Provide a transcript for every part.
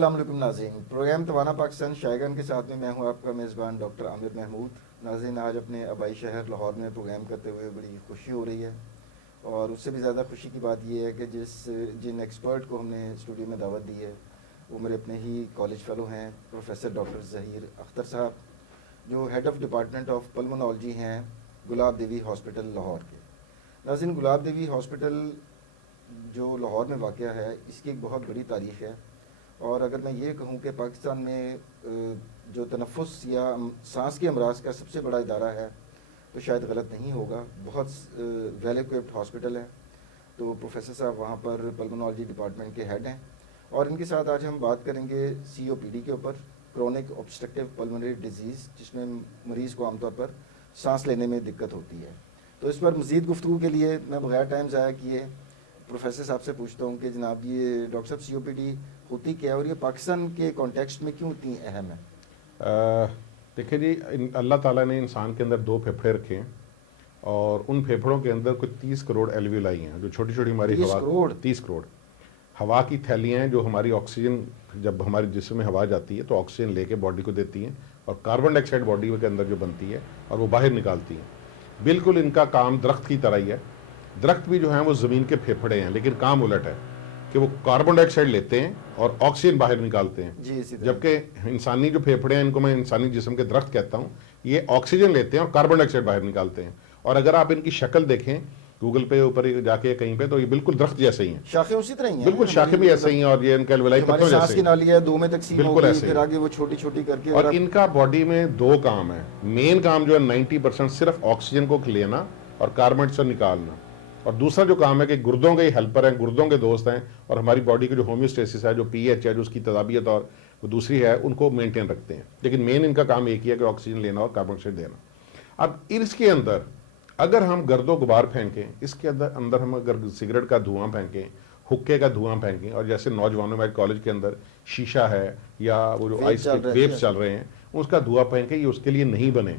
अस्सलाम वालेकुम नाज़रीन, प्रोग्राम तवाना पाकिस्तान शायगन के साथ में मैं हूं आपका मेज़बान डॉक्टर आमिर महमूद। नाज़रीन, आज अपने आबाई शहर लाहौर में प्रोग्राम करते हुए बड़ी खुशी हो रही है और उससे भी ज़्यादा खुशी की बात यह है कि जिन एक्सपर्ट को हमने स्टूडियो में दावत दी है वो मेरे अपने ही कॉलेज फेलो हैं, प्रोफेसर डॉक्टर ज़हीर अख्तर साहब, जो head of department of pulmonology हैं गुलाब देवी हॉस्पिटल लाहौर के। नाज़रीन, गुलाब देवी हॉस्पिटल जो लाहौर में वाक़या है, इसकी एक बहुत बड़ी तारीख़ है और अगर मैं ये कहूँ कि पाकिस्तान में जो तनफ़ुस या सांस के अमराज का सबसे बड़ा इदारा है तो शायद गलत नहीं होगा। बहुत वेल इक्विप्ड हॉस्पिटल है। तो प्रोफेसर साहब वहाँ पर पल्मोनोलॉजी डिपार्टमेंट के हेड हैं और इनके साथ आज हम बात करेंगे COPD के ऊपर, क्रोनिक ऑब्स्ट्रक्टिव पल्मोनरी डिजीज़, जिसमें मरीज़ को आमतौर पर सांस लेने में दिक्कत होती है। तो इस पर मज़ीद गुफ्तगू के लिए मैं बगैर टाइम ज़ाया किए प्रोफेसर साहब से पूछता हूँ कि जनाब, ये डॉक्टर साहब COPD होती क्या है और ये पाकिस्तान के कॉन्टेक्स्ट में क्यों इतनी अहम है? देखिए जी, अल्लाह ताला ने इंसान के अंदर दो फेफड़े रखे हैं और उन फेफड़ों के अंदर कुछ 30 करोड़ एल्वियोलाई हैं, जो छोटी छोटी हमारी 30 करोड़ 30 करोड़ हवा की थैलियाँ हैं, जो हमारी ऑक्सीजन, जब हमारे जिस्म में हवा जाती है तो ऑक्सीजन लेके बॉडी को देती हैं और कार्बन डाइऑक्साइड बॉडी के अंदर जो बनती है और वो बाहर निकालती हैं। बिल्कुल इनका काम दरख्त की तरह ही है। दरख्त भी जो है वो ज़मीन के फेफड़े हैं, लेकिन काम उलट है कि वो कार्बन डाइऑक्साइड लेते हैं और ऑक्सीजन बाहर निकालते हैं। जबकि इंसानी जो फेफड़े हैं, इनको मैं इंसानी जिस्म के दरख्त कहता हूँ, ये ऑक्सीजन लेते हैं और कार्बन डाइऑक्साइड बाहर निकालते हैं। और अगर आप इनकी शक्ल देखें गूगल पे ऊपर जाके कहीं पे, तो ये बिल्कुल दरख्त जैसे ही हैं, शाखें उसी तरह ही हैं, बिल्कुल शाखें भी ऐसे ही हैं और ये इनका एल्वियोलाई पत्तों जैसे की नाली है, दो में तकसीम बिल्कुल होगी, ऐसे फिर आगे वो छोटी छोटी करके। और इनका बॉडी में दो काम है। मेन काम जो है 90% सिर्फ ऑक्सीजन को लेना और कार्बन से निकालना, और दूसरा जो काम है कि गुर्दों के हेल्पर हैं, गुर्दों के दोस्त हैं और हमारी बॉडी की जो होम्योस्टेसिस है, जो pH है, जो उसकी तदाबियत और वो दूसरी है, उनको मेंटेन रखते हैं। लेकिन मेन इनका काम एक ही है कि ऑक्सीजन लेना और कार्बन डाइऑक्साइड देना। अब इसके अंदर अगर हम गर्दो गुबार फेंकें, इसके अंदर हम अगर सिगरेट का धुआं फेंकें, हुक्के का धुआं फेंकें, और जैसे नौजवानों में कॉलेज के अंदर शीशा है या वो जो आइस वेव्स चल रहे हैं उसका धुआं फेंकें, ये उसके लिए नहीं बने।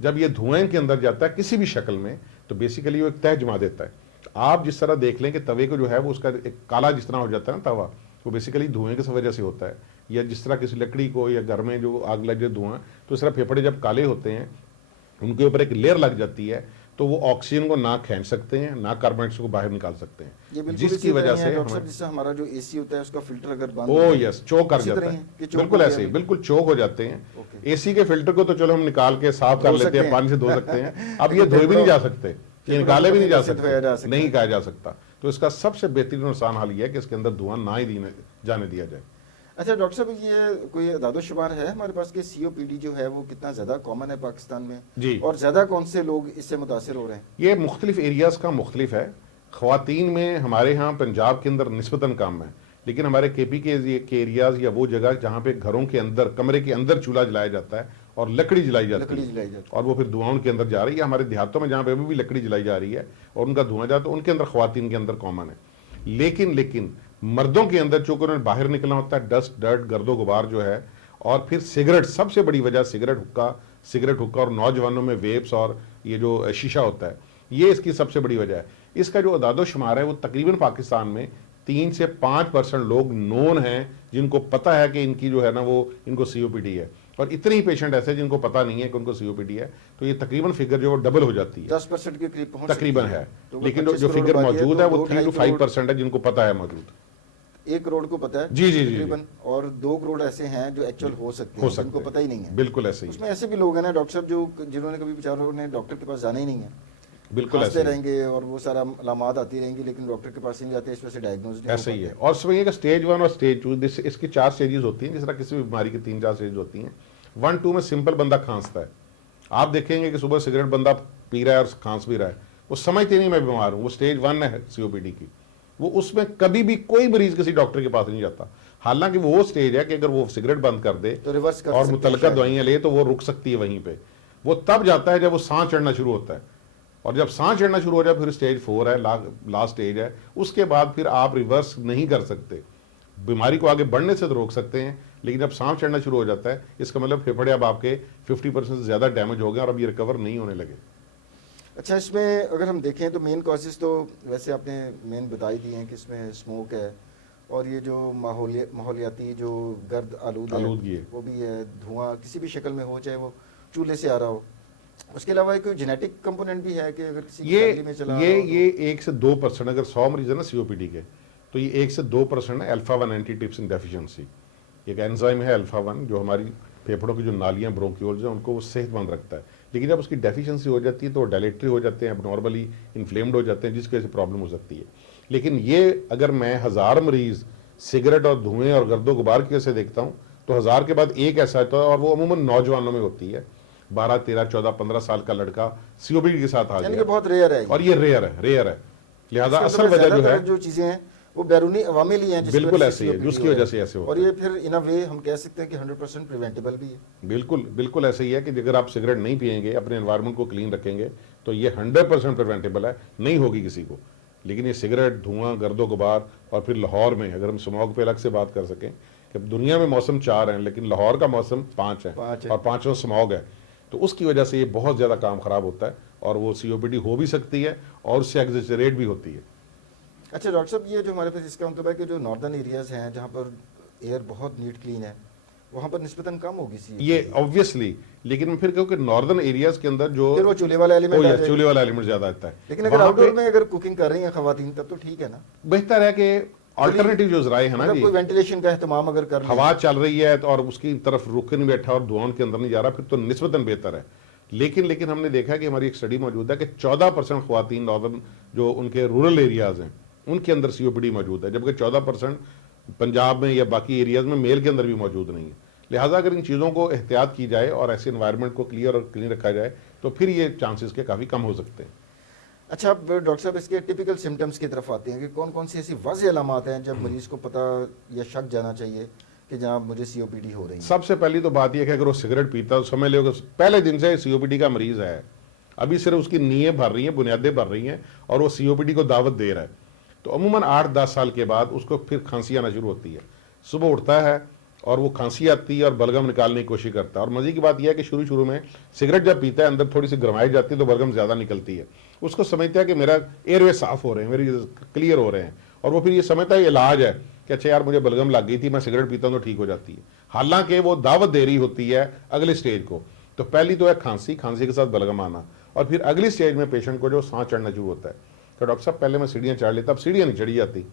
जब ये धुआं के अंदर जाता है किसी भी शक्ल में तो बेसिकली वो एक तह जमा देता है। आप जिस तरह देख लें कि तवे को जो है वो उसका एक काला जिस तरह हो जाता है ना तवा, वो बेसिकली धुएं की वजह से होता है। या जिस तरह किसी लकड़ी को या घर में जो आग लग जाए धुआं, तो इस तरह फेफड़े जब काले होते हैं उनके ऊपर एक लेयर लग जाती है, तो वो ऑक्सीजन को ना खींच सकते हैं, ना कार्बन डाइऑक्साइड को बाहर निकाल सकते हैं, जिसकी वजह से हमारा जो AC होता है उसका फिल्टर अगर बंद हो यस चोक कर जाता है, बिल्कुल ऐसे ही बिल्कुल चोक हो जाते हैं। AC के फिल्टर को तो चलो हम निकाल के साफ कर लेते हैं, पानी से धो सकते हैं। अब ये धोए भी नहीं जा सकते, निकाले भी नहीं जा सकते, नहीं कहा जा सकता। तो इसका सबसे बेहतरीन आसान हल यह है कि इसके अंदर धुआं ना ही जाने दिया जाए। अच्छा डॉक्टर साहब, ये कोई दादोशुमार है हमारे पास कि COPD जो है वो कितना ज़्यादा कॉमन है पाकिस्तान में जी, और ज़्यादा कौन से लोग इससे मुतासिर हो रहे हैं? ये मुख्तलिफ एरियाज़ का मुख्तलिफ है। ख़वातीन में हमारे यहाँ पंजाब के अंदर निस्बतन कम है, लेकिन हमारे KP के एरियाज़ या वो जगह जहाँ पे घरों के अंदर, कमरे के अंदर चूल्हा जलाया जाता है और लकड़ी जलाई जाती है और वो फिर धुआं उनके अंदर जा रही है। हमारे देहातों में जहाँ पे भी लकड़ी जलाई जा रही है और उनका धुआं जाता है, उनके अंदर ख़वातीन के अंदर कॉमन है। लेकिन मर्दों के अंदर चूंकि उन्हें बाहर निकलना होता है, डस्ट डर्ट गर्दो गुबार जो है, और फिर सिगरेट, सबसे बड़ी वजह सिगरेट हुक्का और नौजवानों में वेप्स और ये जो शीशा होता है, ये इसकी सबसे बड़ी वजह है। इसका जो अदादोशुमार है वो तकरीबन पाकिस्तान में 3 से 5% लोग नोन हैं जिनको पता है कि इनकी जो है ना वो इनको COPD है, और इतने ही पेशेंट ऐसे जिनको पता नहीं है कि उनको COPD है। तो ये तकरीबन फिगर जो डबल हो जाती है, 10% के करीब पहुंच तकरीबन है। लेकिन जो फिगर मौजूद है वो 3 to 5% है जिनको पता है मौजूद। 1 करोड़ को पता है जी तकरीबन, और 2 करोड़ ऐसे हैं जो एक्चुअल हो सकते हैं, जिनको पता ही नहीं है। बिल्कुल ऐसे ही। उसमें ऐसे भी लोग हैं ना डॉक्टर साहब जिन्होंने कभी बेचारों ने डॉक्टर के पास जाना ही नहीं है, बिल्कुल ऐसे रहेंगे और वो सारा अलामात आती रहेंगी, लेकिन डॉक्टर के पास नहीं जाते, इस वजह से डायग्नोज ऐसे ही है। और समझिए कि स्टेज 1 और स्टेज 2 इसकी 4 स्टेजेस होती हैं। जिस तरह किसी भी बीमारी की 3-4 स्टेज होती हैं। 1-2 में सिंपल बंदा खांसता है, आप देखेंगे कि सुबह सिगरेट बंदा पी रहा है और खांस भी रहा है, वो समझते नहीं मैं बीमार हूँ, वो स्टेज 1 है COPD की। वो उसमें कभी भी कोई मरीज किसी डॉक्टर के पास नहीं जाता। हालांकि वो स्टेज है कि अगर वो सिगरेट बंद कर दे तो रिवर्स कर और मुतलका दवाइयां ले तो वो रुक सकती है वहीं पे। वो तब जाता है जब वो सांस चढ़ना शुरू होता है, और जब सांस चढ़ना शुरू हो जाए फिर स्टेज 4 है, लास्ट स्टेज है। उसके बाद फिर आप रिवर्स नहीं कर सकते, बीमारी को आगे बढ़ने से तो रोक सकते हैं, लेकिन जब सांस चढ़ना शुरू हो जाता है इसका मतलब फेफड़े अब आपके 50% से ज़्यादा डैमेज हो गए और अब ये रिकवर नहीं होने लगे। अच्छा, इसमें अगर हम देखें तो मेन कॉजेज़ तो वैसे आपने मेन बता ही दिए हैं कि इसमें स्मोक है और ये जो माहौलियाती जो गर्द आलूदगी है। वो भी है, धुआं किसी भी शक्ल में हो, चाहे वो चूल्हे से आ रहा हो। उसके अलावा कोई जेनेटिक कंपोनेंट भी है कि अगर किसी की फैमिली में चला रहा हो ये 1 से 2%, अगर 100 मरीज है ना सीओपीडी के, तो ये 1 से 2% है अल्फा-1 एंटीट्रिप्सिन डेफिशिएंसी। एक एंजाइम है अल्फा-1 जो हमारी फेफड़ों की जो नालियां ब्रोंक्यूल्स हैं उनको वो सेहतमंद रखता है, लेकिन जब उसकी डेफिशिएंसी हो जाती है तो डायलेटरी हो जाते हैं, नॉर्मली इन्फ्लेम्ड हो जाते हैं, जिसकी वजह से प्रॉब्लम हो सकती है। लेकिन ये अगर मैं 1000 मरीज सिगरेट और धुएं और गर्दो गुबार की वजह से देखता हूँ तो 1000 के बाद एक ऐसा होता है, और वो अमूमन नौजवानों में होती है। 12, 13, 14, 15 साल का लड़का सीओपीडी के साथ आ यानी गया, कि बहुत रेयर है और ये रेयर है। लिहाजा इसके असल अंदर वजह जो ज़्यादातर है जो चीज़ें हैं वो बैरूनी अवामिल ही हैं जिसकी बिल्कुल वजह ऐसी से है, COPD जिसकी हो वजह रहा से ऐसे है। होता और है। ये फिर इन अ वे हम कह सकते हैं कि 100% प्रिवेंटेबल भी है। बिल्कुल ऐसे ही है कि अगर आप सिगरेट नहीं पिएंगे, अपने एनवायरनमेंट को क्लीन रखेंगे, तो ये 100% प्रिवेंटेबल है, नहीं होगी किसी को। लेकिन ये सिगरेट, धुआं, गर्दो गुबार, और फिर लाहौर में अगर हम स्मॉग पे अलग से बात कर सकें कि दुनिया में मौसम 4 हैं लेकिन लाहौर का मौसम 5 है, 5 है। और 5वां स्मॉग है, तो उसकी वजह से ये बहुत ज़्यादा काम खराब होता है, और वो सीओपीडी हो भी सकती है और उससे एक्सेजरेट भी होती है। अच्छा डॉक्टर साहब, ये जो हमारे पास इसका मतलब है कि जो नॉर्दर्न एरियाज़ हैं जहाँ पर एयर बहुत नीट क्लीन है, वहाँ पर निस्बतन कम होगी COPD। ये ऑब्वियसली, लेकिन मैं फिर कहूँ कि नॉर्दर्न एरियाज के अंदर जो फिर वो चूल्हे वाला एलिमेंट आ जाएगा। चूल्हे वाला एलिमेंट ज्यादा आता है। लेकिन अगर वहाँ आउटडोर पे में अगर कुकिंग कर रही हैं खवातीन तब तो ठीक है ना। बेहतर है कि अल्टरनेटिव जो जराए है ना मतलब जी, कोई वेंटिलेशन का एहतमाम अगर कर लें। हवा चल रही है तो और उसकी तरफ रुख नहीं बैठा और धुआं के अंदर नहीं जा रहा, फिर तो निस्बतन बेहतर है। लेकिन हमने देखा कि हमारी एक स्टडी मौजूद है कि 14% खवातीन नॉर्दर्न जो उनके रूरल एरियाज हैं उनके अंदर सीओपीडी मौजूद है, जबकि 14% पंजाब में या बाकी एरियाज में मेल के अंदर भी मौजूद नहीं है। लिहाजा अगर इन चीज़ों को एहतियात की जाए और ऐसे इन्वायरमेंट को क्लियर और क्लीन रखा जाए तो फिर ये चांसेस के काफ़ी कम हो सकते हैं। अच्छा अब डॉक्टर साहब इसके टिपिकल सिम्टम्स की तरफ आते हैं कि कौन कौन सी ऐसी वाज़ेह अलामात हैं जब मरीज को पता या शक जाना चाहिए कि जनाब मुझे सीओपीडी हो रही है। सबसे पहली तो बात यह है कि अगर वो सिगरेट पीता है तो समझ लो कि पहले दिन से सीओपीडी का मरीज है, अभी सिर्फ उसकी नीयें भर रही हैं, बुनियादें भर रही हैं, और वो सीओपीडी को दावत दे रहा है, तो अमूमन 8-10 साल के बाद उसको फिर खांसी आना शुरू होती है। सुबह उठता है और वो खांसी आती है और बलगम निकालने की कोशिश करता है, और मजे की बात यह है कि शुरू में सिगरेट जब पीता है अंदर थोड़ी सी गरमाई जाती है तो बलगम ज़्यादा निकलती है, उसको समझता है कि मेरा एयरवे साफ हो रहे हैं, मेरे क्लियर हो रहे हैं, और वो फिर ये समझता है इलाज है कि अच्छा यार मुझे बलगम लग गई थी, मैं सिगरेट पीता हूँ तो ठीक हो जाती है। हालांकि वो दावत दे रही होती है अगले स्टेज को। तो पहली तो है खांसी के साथ बलगम आना, और फिर अगली स्टेज में पेशेंट को जो सांस चढ़ना शुरू होता है, तो डॉक्टर साहब पहले मैं सीढ़ियाँ चढ़ लेता, अब सीढ़ियाँ नहीं चढ़ी जाती,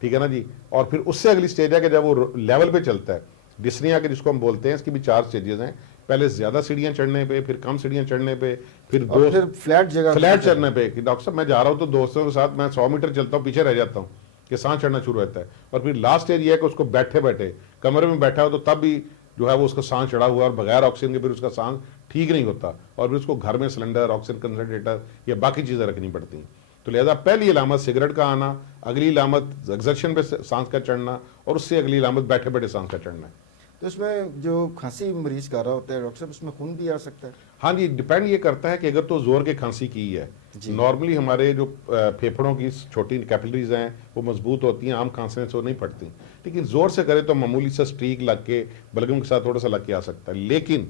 ठीक है ना जी। और फिर उससे अगली स्टेज है कि जब वो लेवल पे चलता है, डिस्निया के जिसको हम बोलते हैं, इसकी भी 4 स्टेजेस हैं, पहले ज्यादा सीढ़ियाँ चढ़ने पे, फिर कम सीढ़ियाँ चढ़ने पे, फिर फ्लैट चढ़ने पे कि डॉक्टर साहब मैं जा रहा हूँ तो दोस्तों के साथ मैं 100 मीटर चलता हूँ, पीछे रह जाता हूँ कि सांस चढ़ना शुरू होता है। और फिर लास्ट स्टेज ये है कि उसको बैठे कमरे में बैठा हो तो तब भी जो है वो उसका सांस चढ़ा हुआ और बगैर ऑक्सीजन के फिर उसका सांस ठीक नहीं होता, और फिर उसको घर में सिलेंडर, ऑक्सीजन कंसनट्रेटर या बाकी चीज़ें रखनी पड़ती हैं। तो लिहाजा पहली इलामत सिगरेट का आना, अगली इलामत एग्जर्शन पे सांस का चढ़ना, और उससे अगली इलामत बैठे सांस का चढ़ना है। तो इसमें जो खांसी मरीज कर रहा होता है डॉक्टर साहब, उसमें खून भी आ सकता है? हाँ जी, डिपेंड ये करता है कि अगर तो जोर के खांसी की है, नॉर्मली हमारे जो फेफड़ों की छोटी कैपिलरीज हैं वो मजबूत होती हैं, आम खांसने से वो नहीं फटती, लेकिन जोर से करे तो मामूली सा स्ट्रीक लग के बलगम के साथ थोड़ा सा लग के आ सकता है। लेकिन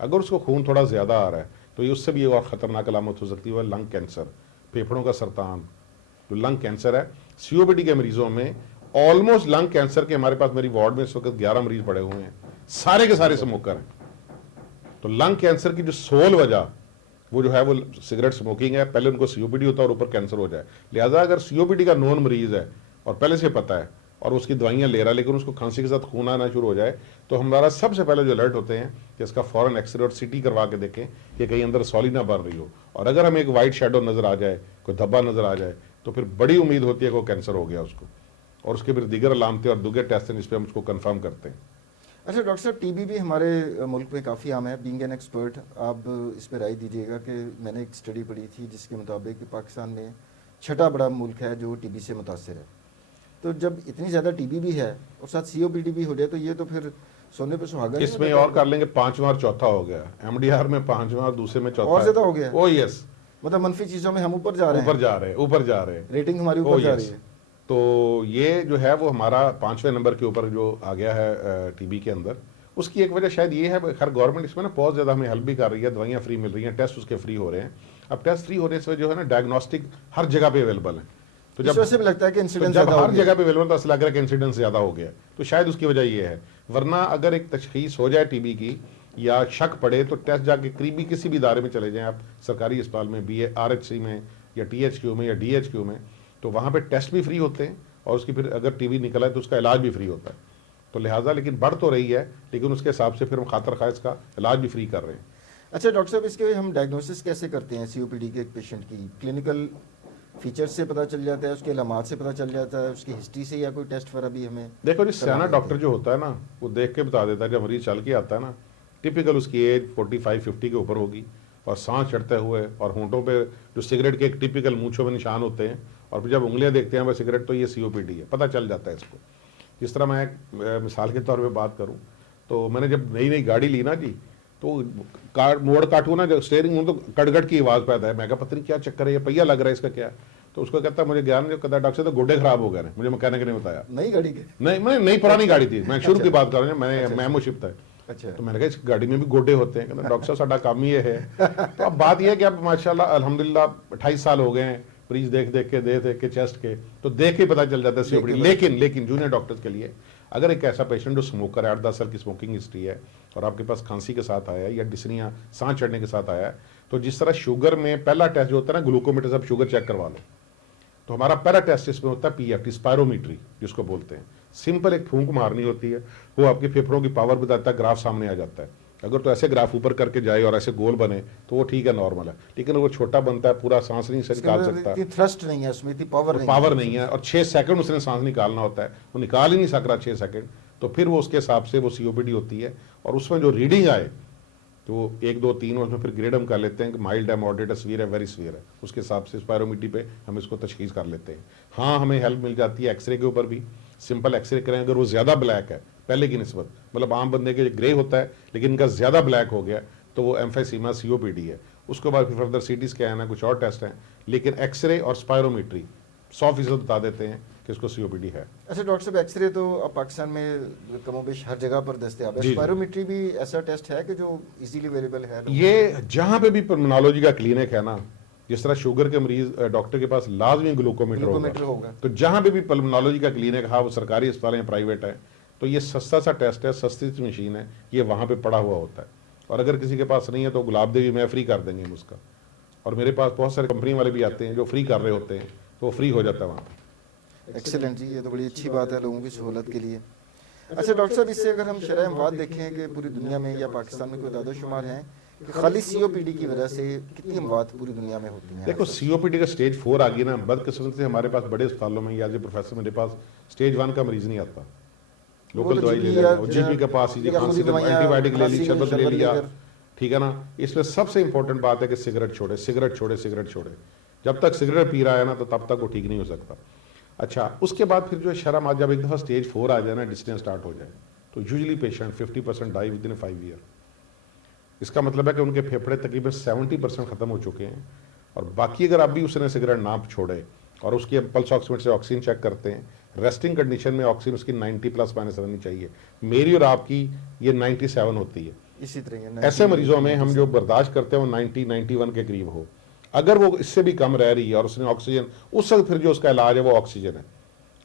अगर उसको खून थोड़ा ज़्यादा आ रहा है तो ये उससे भी और ख़तरनाक अलामत हो सकती है, वह लंग कैंसर, फेफड़ों का सरतान, जो लंग कैंसर है। सीओपीडी के मरीजों में ऑलमोस्ट लंग कैंसर के हमारे पास मेरी वार्ड में इस वक्त 11 मरीज पड़े हुए हैं, सारे के सारे स्मोकर हैं। तो लंग कैंसर की जो सोल वजह वो जो है वो सिगरेट स्मोकिंग है, पहले उनको सीओपीडी होता है और ऊपर कैंसर हो जाए। लिहाजा अगर सीओपीडी का नॉन मरीज है और पहले से पता है और उसकी दवाइयां ले रहा है, लेकिन उसको खांसी के साथ खून आना शुरू हो जाए, तो हमारा सबसे पहले जो अलर्ट होते हैं कि इसका फॉरन एक्सरे और सीटी करवा के देखें कि कहीं अंदर सॉली ना भर रही हो, और अगर हमें एक वाइट शेडो नजर आ जाए, कोई धब्बा नजर आ जाए, तो फिर बड़ी उम्मीद होती है कि वो कैंसर हो गया उसको, और उसके फिर दीगर अलामतें और दूसरे टेस्ट हैं जिस पर हम उसको कन्फर्म करते हैं। अच्छा डॉक्टर साहब, टीबी भी हमारे मुल्क में काफ़ी आम है। बीइंग एन एक्सपर्ट आप इस पर राय दीजिएगा कि मैंने एक स्टडी पढ़ी थी जिसके मुताबिक कि पाकिस्तान में 6ठा बड़ा मुल्क है जो टीबी से मुतासर है। तो जब इतनी ज़्यादा टीबी भी है और साथ सीओपीडी भी हो जाए तो ये तो फिर सोने पे सुहागा। इसमें और कर लेंगे 5वां और चौथा हो गया, एमडीआर में 5वां और दूसरे में चौथा और ज़्यादा हो गया। ओ यस, मतलब मनफी चीज़ों में हम ऊपर जा रहे हैं, ऊपर जा रहे हैं, रेटिंग हमारी ऊपर जा रही है। तो ये जो है वो हमारा 5वें नंबर के ऊपर जो आ गया है टीबी के अंदर। उसकी एक वजह शायद ये है, खैर गवर्नमेंट इसमें ना बहुत ज़्यादा हमें हेल्प भी कर रही है, दवाइयाँ फ्री मिल रही हैं, टेस्ट उसके फ्री हो रहे हैं। अब टेस्ट फ्री होने से जो है ना डायग्नोस्टिक हर जगह पे अवेलेबल है, तो इस वजह से भी लगता है कि तो इंसिडेंस जब ज़्यादा हो हर गया। जगह पे अवेलेबल तो ऐसा लग रहा है कि इंसिडेंस ज़्यादा हो गया है, तो शायद उसकी वजह ये है। वरना अगर एक तशखीस हो जाए टीबी की या शक पड़े तो टेस्ट जाके करीबी किसी भी इदारे में चले जाएं आप, सरकारी अस्पताल में, BARHC में या THQ में या DHQ में, तो वहाँ पे टेस्ट भी फ्री होते हैं और उसकी फिर अगर टीबी निकला है तो उसका इलाज भी फ्री होता है। तो लिहाजा लेकिन बढ़ तो रही है, लेकिन उसके हिसाब से फिर हम खातर खा इसका इलाज भी फ्री कर रहे हैं। अच्छा डॉक्टर साहब, इसके हम डायग्नोसिस कैसे करते हैं COPD के एक पेशेंट की? क्लिनिकल फीचर से पता चल जाता है, उसके अलामात से पता चल जाता है, उसकी हिस्ट्री से, या कोई टेस्ट वगैरह भी हमें? देखो जी, सियाना कराना डॉक्टर होता जो होता है ना, वो देख के बता देता है। जब मरीज चल के आता है ना, टिपिकल उसकी एज 45-50 के ऊपर होगी और सांस चढ़ते हुए और होंठों पे जो सिगरेट के एक टिपिकल मूंछों में निशान होते हैं, और फिर जब उंगलियां देखते हैं वह सिगरेट, तो ये COPD है, पता चल जाता है इसको। जिस तरह मैं एक मिसाल के तौर पे बात करूं, तो मैंने जब नई नई गाड़ी ली ना जी, तो मोड़ काटू ना, जब स्टेयरिंग हूँ तो कड़गड़ की आवाज़ पैदा है। मैं कहा पता नहीं क्या चक्कर है, ये पहिया लग रहा है, इसका क्या है? तो उसको कहता है मुझे ज्ञान जो कहता है डॉक्टर साहब तो गोडे खराब हो गए हैं। मुझे मैकेनिक ने बताया। नई गाड़ी के? नहीं, मैं नई पुरानी गाड़ी थी, मैं शुरू की बात कर रहा हूँ, मैं अच्छा। मैमो शिफ्ट है। अच्छा। तो मैंने कहा इस गाड़ी में भी गोडे होते हैं? कहता डॉक्टर साहब साडा काम ही ये है। तो अब बात यह है कि अब माशाल्लाह अल्हम्दुलिल्लाह 28 साल हो गए हैं मरीज देख देख के चेस्ट के, तो देख के पता चल जाता है COPD। लेकिन जूनियर डॉक्टर्स के लिए अगर एक ऐसा पेशेंट जो स्मोकर है, 8-10 साल की स्मोकिंग हिस्ट्री है और आपके पास खांसी के साथ आया है या डिस्निया सांस चढ़ने के साथ आया है, तो जिस तरह शुगर में पहला टेस्ट जो होता है ना, ग्लूकोमीटर से आप शुगर चेक करवा लो, तो हमारा पहला टेस्ट इसमें होता है PFT, स्पायरोमीट्री जिसको बोलते हैं। सिंपल एक फूंक मारनी होती है, वो आपके फेफड़ों की पावर बताता है, ग्राफ सामने आ जाता है। अगर तो ऐसे ग्राफ ऊपर करके जाए और ऐसे गोल बने तो वो ठीक है, नॉर्मल है। लेकिन वो छोटा बनता है, पूरा सांस नहीं से निकाल सकता, इतनी थ्रस्ट नहीं है उसमें, इतनी पावर नहीं है, और 6 सेकंड उसने सांस निकालना होता है, वो निकाल ही नहीं सक रहा 6 सेकंड, तो फिर वो उसके हिसाब से वो COPD होती है। और उसमें जो रीडिंग आए तो 1, 2, 3, उसमें फिर ग्रेड हम कर लेते हैं कि माइल्ड है, मॉडरेट है, सीवियर है, वेरी सीवियर है। उसके हिसाब से स्पायरोमीट्री पे हम इसको तशखीस कर लेते हैं। हाँ, हमें हेल्प मिल जाती है एक्सरे के ऊपर भी। सिंपल एक्सरे करें, अगर वो ज़्यादा ब्लैक है पहले की निस्बत, मतलब आम बंदे के ग्रे होता है लेकिन इनका ज़्यादा ब्लैक हो गया, तो वो एम्फीसीमा COPD है। उसके बाद फिर फर्दर CT स्कैन है, कुछ और टेस्ट हैं, लेकिन एक्सरे और स्पायरोमीट्री 100% बता देते हैं कि इसको COPD है। अच्छा डॉक्टर साहब, एक्सरे तो अब पाकिस्तान में कमोबेश हर जगह पर दस्तयाब है, जी। स्पायरोमीट्री भी ऐसा टेस्ट है कि जो इजीली अवेलेबल है? ये जहां पे भी पल्मोनोलॉजी का क्लिनिक है ना, जिस तरह शुगर के मरीज डॉक्टर के पास लाजमी ग्लूकोमीटर होगा, तो जहां पे भी पल्मोनोलॉजी का क्लिनिक, हाँ वो सरकारी अस्पताल है, प्राइवेट है, तो ये सस्ता सा टेस्ट है, सस्ती सी मशीन है, ये वहां पे पड़ा हुआ होता है। और अगर किसी के पास नहीं है तो गुलाब देवी में फ्री कर देंगे हम उसका। और मेरे पास बहुत सारे कंपनी वाले भी आते हैं जो फ्री कर रहे होते हैं, तो वो फ्री हो जाता है वहाँ पे। एक्सीलेंट जी, ये तो बड़ी अच्छी बात है लोगों की सहूलत के लिए। अच्छा डॉक्टर साहब, इससे अगर हम शरह अमवात देखें कि पूरी दुनिया में या पाकिस्तान में कोई दादोशुमार हैं कि खाली COPD की वजह से कितनी अमवात पूरी दुनिया में होती हैं? देखो COPD का स्टेज 4 आ गई ना, बदकिस्मती से हमारे पास बड़े अस्पतालों में या प्रोफेसर मेरे पास स्टेज 1 का मरीज नहीं आता। लोकल दवाई ले लिया, GP के पास खांसी का एंटीबायोटिक ले ली, शरबत ले लिया, ठीक है ना। इसमें सबसे इंपॉर्टेंट बात है कि सिगरेट छोड़े, सिगरेट छोड़े, सिगरेट छोड़े। जब तक सिगरेट पी रहा है ना, तो तब तक वो ठीक नहीं हो सकता। अच्छा, उसके बाद फिर जो शर्म, आज जब एक दफ़ा स्टेज 4 आ जाए ना, डिस्टेंस स्टार्ट हो जाए, तो usually patient 50% die within 5 year. इसका मतलब है कि उनके फेफड़े तकरीबन 70% ख़त्म हो चुके हैं। और बाकी अगर अभी उसने सिगरेट ना छोड़े और उसकी पल्स ऑक्सीमीटर से ऑक्सीजन चेक करते हैं, रेस्टिंग कंडीशन में ऑक्सीजन उसकी 90+ रहनी चाहिए। मेरी और आपकी ये 97 होती है। इसी तरह ऐसे मरीजों में हम जो बर्दाश्त करते हैं वो 90-91 के करीब हो। अगर वो इससे भी कम रह रही है और उसने ऑक्सीजन, उस वक्त फिर जो उसका इलाज है वो ऑक्सीजन है,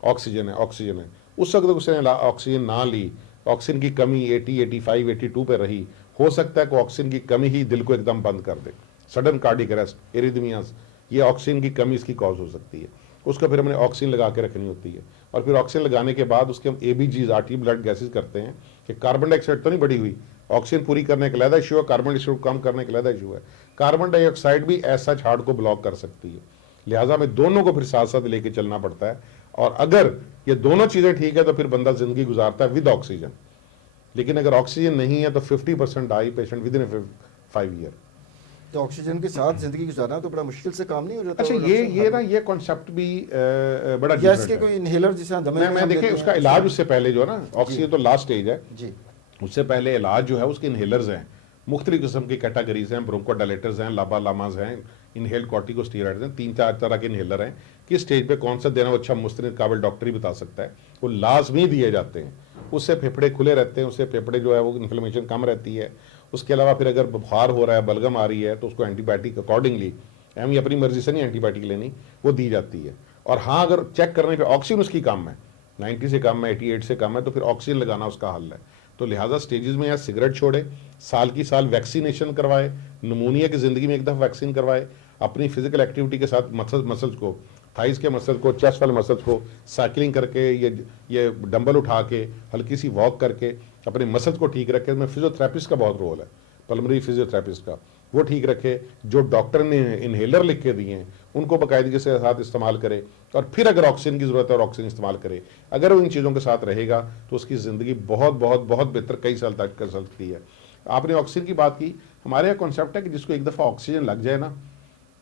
ऑक्सीजन है, ऑक्सीजन है। उस वक्त उसने ऑक्सीजन ना ली, ऑक्सीजन की कमी 80, 85, 82 पे रही, हो सकता है कि ऑक्सीजन की कमी ही दिल को एकदम बंद कर दे, सडन कार्डिक अरेस्ट, एरिथमियास, ये ऑक्सीजन की कमी इसकी कॉज हो सकती है। उसको फिर हमने ऑक्सीजन लगा के रखनी होती है। और फिर ऑक्सीजन लगाने के बाद उसके हम ABGs, आर्टी ब्लड गैसेज करते हैं कि कार्बन डाइऑक्साइड तो नहीं बढ़ी हुई, ऑक्सीजन पूरी करने के लिए इशू है, कार्बन डाइऑक्साइड कम करने के लिए इशू है। कार्बन डाइऑक्साइड भी ऐसा हार्ट को ब्लॉक कर सकती है, लिहाजा हमें दोनों को फिर साथ साथ लेके चलना पड़ता है। और अगर ये दोनों चीज़ें ठीक है तो फिर बंदा जिंदगी गुजारता है विद ऑक्सीजन। लेकिन अगर ऑक्सीजन नहीं है तो 50% डाई पेशेंट विद इन 5 ईयर। तो ऑक्सीजन के साथ जिंदगी गुजारना तो बड़ा मुश्किल से काम नहीं हो जाता? अच्छा, ये कॉन्सेप्ट भी बड़ा गैस के कोई इनहेलर जिसे दमे मैं देखिए उसका इलाज उससे पहले जो है ना, ऑक्सीजन तो लास्ट स्टेज है जी, उससे पहले इलाज जो है उसके इनहेलर्स हैं, मुख्तलिफ किस्म की कैटेगरीज हैं, ब्रोंकोडायलेटर्स हैं, लाबालामाज हैं, इनहेल कॉर्टिकोस्टेरॉइड्स हैं, 3-4 तरह के इनहेलर हैं। किस स्टेज पे कौन सा देना वो अच्छा मुस्तनिद काबिल डॉक्टर ही बता सकता है, वो लाजमी दिए जाते हैं। उससे फेफड़े खुले रहते हैं, उससे फेफड़े जो है वो इन्फ्लेमेशन कम रहती है। उसके अलावा फिर अगर बुखार हो रहा है, बलगम आ रही है, तो उसको एंटीबायोटिक अकॉर्डिंगली, हम अपनी मर्जी से नहीं एंटीबायोटिक लेनी, वो दी जाती है। और हाँ, अगर चेक करने पे ऑक्सीजन उसकी कम है, 90 से कम है, 88 से कम है, तो फिर ऑक्सीजन लगाना उसका हल है। तो लिहाजा स्टेजेस में या सिगरेट छोड़े, साल की साल वैक्सीनेशन करवाए, नमूनिया की ज़िंदगी में एक दफ़ा वैक्सीन करवाए, अपनी फिजिकल एक्टिविटी के साथ मसल्स को, थाइस के मसल्स को, चेस्ट वाले मसल्स को साइकिलिंग करके, ये डंबल उठा के, हल्की सी वॉक करके अपने मसल्स को ठीक रखे। में फिजियोथेरेपिस्ट का बहुत रोल है, पल्मोनरी फिजियोथेरेपिस्ट का, वो ठीक रखे। जो डॉक्टर ने इनहेलर लिख के दिए हैं उनको बाकायदगी के साथ इस्तेमाल करे, और फिर अगर ऑक्सीजन की ज़रूरत है और ऑक्सीजन इस्तेमाल करे। अगर वो इन चीज़ों के साथ रहेगा तो उसकी ज़िंदगी बहुत बहुत बहुत बेहतर कई साल तक कर सकती है। आपने ऑक्सीजन की बात की, हमारे यहाँ कॉन्सेप्ट है कि जिसको एक दफ़ा ऑक्सीजन लग जाए ना,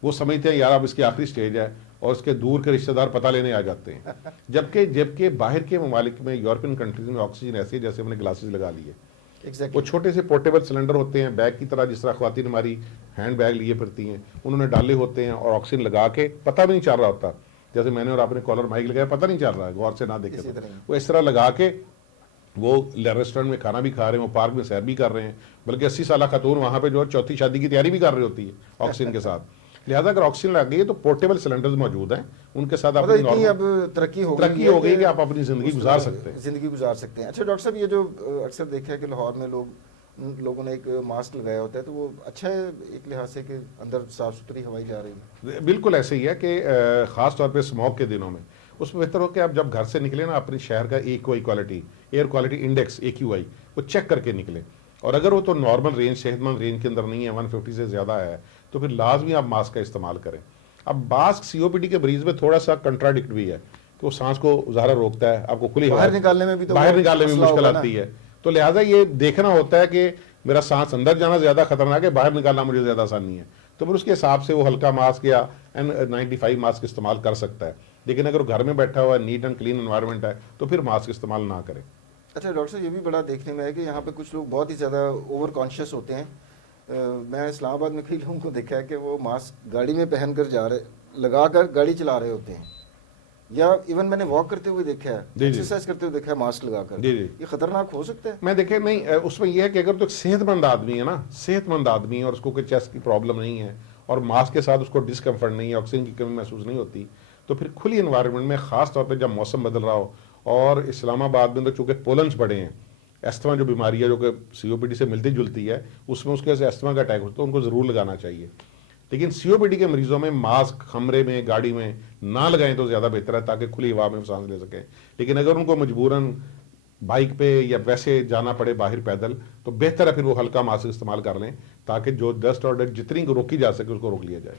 वो समझते हैं यार अब इसकी आखिरी स्टेज है, और उसके दूर के रिश्तेदार पता लेने आ जाते हैं। जबकि बाहर के ममालिक में, यूरोपियन कंट्रीज में ऑक्सीजन ऐसी है जैसे हमने ग्लासेस लगा लिए। वो छोटे से पोर्टेबल सिलेंडर होते हैं, बैग की तरह, जिस तरह ख्वातीन हमारी हैंड बैग लिए फिरती हैं, उन्होंने डाले होते हैं, और ऑक्सीजन लगा के पता भी नहीं चल रहा होता। जैसे मैंने और आपने कॉलर माइक लगाया, पता नहीं चल रहा है, गौर से ना देखे तो। वो इस तरह लगा के वो रेस्टोरेंट में खाना भी खा रहे हैं, वो पार्क में सैर भी कर रहे हैं, बल्कि 80 साल खातून वहाँ पे जो है चौथी शादी की तैयारी भी कर रही होती है ऑक्सीजन के साथ। लिहाजा अगर ऑक्सीजन लग गई है तो पोर्टेबल सिलेंडर्स मौजूद हैं, उनके साथ मतलब इतनी अब तरक्की हो गई कि आप अपनी जिंदगी गुजार सकते हैं। अच्छा डॉक्टर साहब, ये जो अक्सर देखा है कि लाहौर में लोगों ने एक मास्क लगाया होता है, तो वो अच्छा है एक लिहाज से कि अंदर साफ सुथरी हवाई जा रही है। बिल्कुल ऐसे ही है कि ख़ास तौर पे स्मोक के दिनों में उसमें बेहतर हो कि आप जब घर से निकले ना, अपने शहर का AQI quality, air quality index AQI, वो चेक करके निकले। और अगर वो तो नॉर्मल रेंज, सेहतमंद रेंज के अंदर नहीं है, 150 से ज़्यादा है, तो फिर लाजमी आप मास्क का इस्तेमाल करें। अब मास्क COPD के मरीज में थोड़ा सा कंट्राडिक्ट भी है कि वो सांस को ज़ाहिर रोकता है, आपको खुली बाहर निकालने में भी तो बाहर निकालने में मुश्किल आती है। तो लिहाजा ये देखना होता है कि मेरा सांस अंदर जाना ज़्यादा खतरनाक है, बाहर निकालना मुझे ज़्यादा आसानी है, तो फिर उसके हिसाब से वो हल्का मास्क या N95 मास्क इस्तेमाल कर सकता है। लेकिन अगर घर में बैठा हुआ है, नीट एंड क्लीन एनवायरनमेंट है, तो फिर मास्क इस्तेमाल ना करें। अच्छा डॉक्टर साहब, ये भी बड़ा देखने में है कि यहाँ पे कुछ लोग बहुत ही ज़्यादा ओवर कॉन्शियस होते हैं। मैं इस्लामाबाद में कई लोगों को देखा है कि वो मास्क गाड़ी में पहन कर लगा कर गाड़ी चला रहे होते हैं, या इवन मैंने वॉक करते हुए देखा है, एक्सरसाइज करते हुए देखा है मास्क लगाकर। ये खतरनाक हो सकता है? मैं देखे नहीं, उसमें यह है कि अगर तो सेहतमंद आदमी है ना, सेहतमंद आदमी है और उसको कोई चेस्ट की प्रॉब्लम नहीं है और मास्क के साथ उसको डिस्कम्फर्ट नहीं है, ऑक्सीजन की कमी महसूस नहीं होती, तो फिर खुली एनवायरनमेंट में, खास तौर पर जब मौसम बदल रहा हो, और इस्लामाबाद में तो चूँकि पोलन्स बड़े हैं, एस्थमा जो बीमारी है जो कि COPD से मिलती जुलती है, उसमें उसके वजह से एस्थमा का अटैक होता है, उनको ज़रूर लगाना चाहिए। लेकिन COPD के मरीजों में मास्क कमरे में, गाड़ी में ना लगाएं तो ज़्यादा बेहतर है, ताकि खुली हवा में सांस ले सकें। लेकिन अगर उनको मजबूरन बाइक पे या वैसे जाना पड़े बाहर पैदल, तो बेहतर है फिर वो हल्का मास्क इस्तेमाल कर लें, ताकि जो डस्ट और जितनी रोकी जा सके उसको रोक लिया जाए।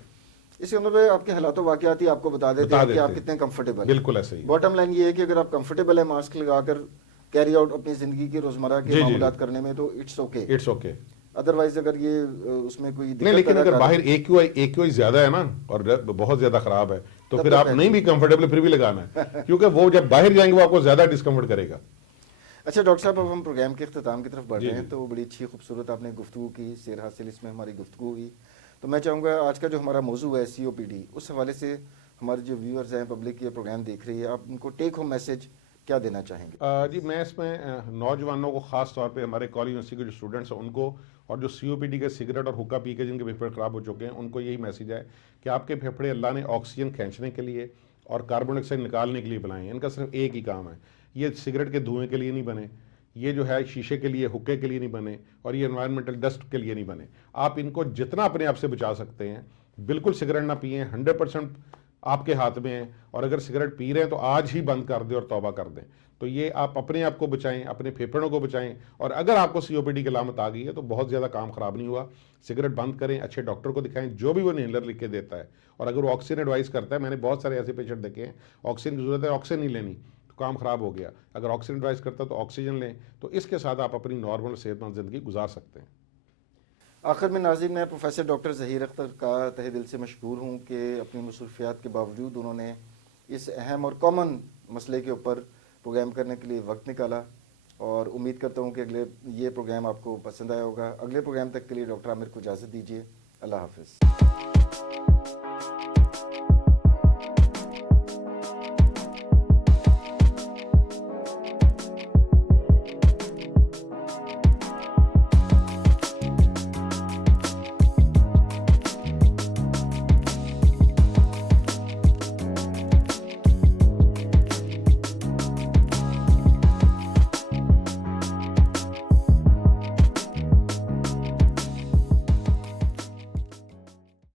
इसी अंदर में आपके हालात वाकयात ही आपको बता देते हैं कि आप कितने कंफर्टेबल। बिल्कुल ऐसे ही। बॉटम लाइन ये है कि अगर आप कंफर्टेबल है मास्क लगाकर कैरी आउट अपनी जिंदगी के रोजमर्रा के मामलात करने में, तो इट्स ओके। अदरवाइज अगर ये उसमें कोई दिक्कत, लेकिन अगर बाहर AQI ज्यादा है ना और बहुत ज्यादा खराब है, तो फिर आप नहीं भी कंफर्टेबल फिर भी लगाना है, क्योंकि वो जब बाहर जाएंगे वो आपको ज्यादा डिस्कम्फर्ट करेगा। अच्छा डॉक्टर साहब, अब हम प्रोग्राम के अख्ताम की तरफ बढ़ रहे हैं, तो बड़ी अच्छी खूबसूरत आपने गुफ्तगू की, शेर हासिल इसमें हमारी गुफ्तगू हुई। तो मैं चाहूँगा आज का जो हमारा मौजू है COPD, उस हवाले से हमारे जो व्यूअर्स हैं, पब्लिक ये प्रोग्राम देख रही है, आप उनको टेक होम मैसेज क्या देना चाहेंगे? जी, मैं इसमें नौजवानों को, ख़ास तौर पे हमारे कॉलेज यूनिवर्सिटी के जो स्टूडेंट्स हैं उनको, और जो COPD के सिगरेट और हुक्का पी के जिनके फेफड़े ख़राब हो चुके हैं, उनको यही मैसेज है कि आपके फेफड़े अल्लाह ने ऑक्सीजन खींचने के लिए और कार्बन डाइऑक्साइड निकालने के लिए बनाए हैं। इनका सिर्फ एक ही काम है, ये सिगरेट के धुएँ के लिए नहीं बने, ये जो है शीशे के लिए, हुक्के के लिए नहीं बने, और ये एनवायरमेंटल डस्ट के लिए नहीं बने। आप इनको जितना अपने आप से बचा सकते हैं, बिल्कुल सिगरेट ना पिएं, 100% आपके हाथ में है। और अगर सिगरेट पी रहे हैं तो आज ही बंद कर दें और तौबा कर दें। तो ये आप अपने आप को बचाएं, अपने फेफड़ों को बचाएं। और अगर आपको COPD की अलामत आ गई है तो बहुत ज़्यादा काम ख़राब नहीं हुआ, सिगरेट बंद करें, अच्छे डॉक्टर को दिखाएं जो भी वो इनहेलर लिख के देता है। और अगर वो ऑक्सीजन एडवाइस करता है, मैंने बहुत सारे ऐसे पेशेंट देखे हैं, ऑक्सीजन की ज़रूरत है, ऑक्सीजन नहीं लेनी, तो काम ख़राब हो गया। अगर ऑक्सीजन एडवाइस करता है तो ऑक्सीजन लें, तो इसके साथ आप अपनी नॉर्मल सेहतमंद ज़िंदगी गुजार सकते हैं। आखिर में नाज़रीन, मैं प्रोफेसर डॉक्टर ज़हीर अख्तर का तहे दिल से मशकूर हूँ कि अपनी मसरूफियात के बावजूद उन्होंने इस अहम और कॉमन मसले के ऊपर प्रोग्राम करने के लिए वक्त निकाला, और उम्मीद करता हूँ कि ये प्रोग्राम आपको पसंद आया होगा। अगले प्रोग्राम तक के लिए डॉक्टर आमिर को इजाज़त दीजिए। अल्लाह हाफ़िज़।